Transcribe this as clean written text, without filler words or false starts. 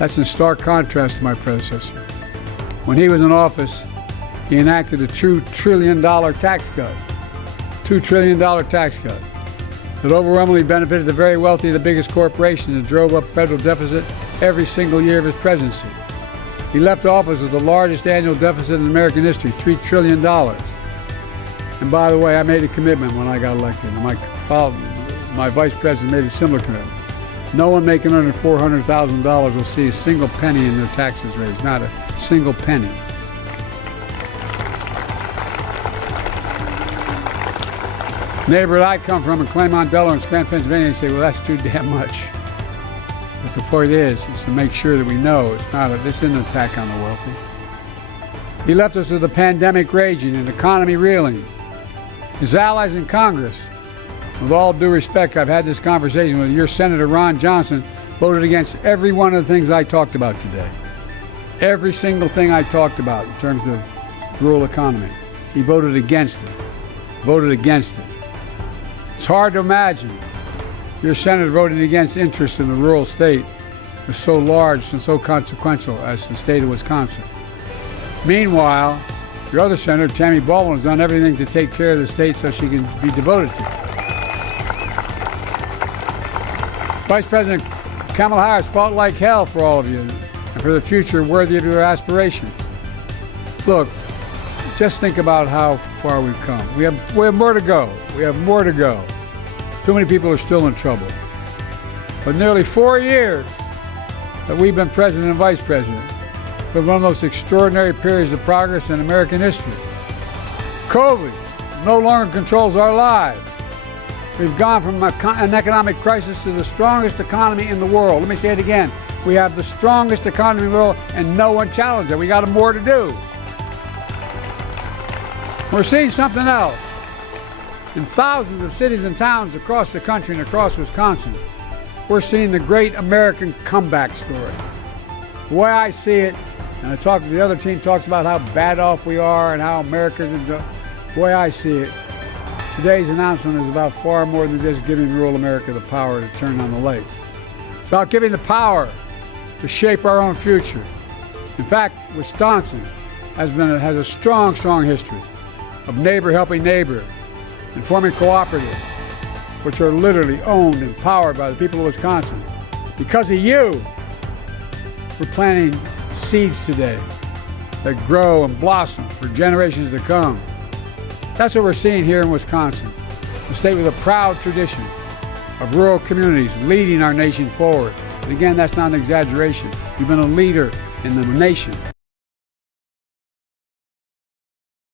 That's in stark contrast to my predecessor. When he was in office, he enacted a $2 trillion tax cut. $2 trillion tax cut that overwhelmingly benefited the very wealthy and the biggest corporations and drove up federal deficit every single year of his presidency. He left office with the largest annual deficit in American history, $3 trillion. And by the way, I made a commitment when I got elected, and my vice president made a similar commitment. No one making under $400,000 will see a single penny in their taxes raised, not a single penny. Neighbor that I come from in Claremont, Delaware, and Scranton, Pennsylvania, they say, well, that's too damn much. But the point is to make sure that we know this isn't an attack on the wealthy. He left us with a pandemic raging and economy reeling. His allies in Congress, with all due respect, I've had this conversation with your Senator Ron Johnson, voted against every one of the things I talked about today. Every single thing I talked about in terms of rural economy. He voted against it. Voted against it. It's hard to imagine your senator voting against interest in the rural state was so large and so consequential as the state of Wisconsin. Meanwhile, your other senator, Tammy Baldwin, has done everything to take care of the state so she can be devoted to it. Vice President Kamala Harris fought like hell for all of you and for the future worthy of your aspiration. Look, just think about how far we've come. We have more to go. We have more to go. Too many people are still in trouble. But nearly 4 years that we've been president and vice president, we've one of the most extraordinary periods of progress in American history. COVID no longer controls our lives. We've gone from an economic crisis to the strongest economy in the world. Let me say it again. We have the strongest economy in the world, and no one challenged it. We got more to do. We're seeing something else. In thousands of cities and towns across the country and across Wisconsin, we're seeing the great American comeback story. The way I see it, and the other team talks about how bad off we are and how America's the way I see it, today's announcement is about far more than just giving rural America the power to turn on the lights. It's about giving the power to shape our own future. In fact, Wisconsin has a strong history of neighbor helping neighbor and forming cooperatives, which are literally owned and powered by the people of Wisconsin. Because of you, we're planting seeds today that grow and blossom for generations to come. That's what we're seeing here in Wisconsin, a state with a proud tradition of rural communities leading our nation forward. And again, that's not an exaggeration. You've been a leader in the nation.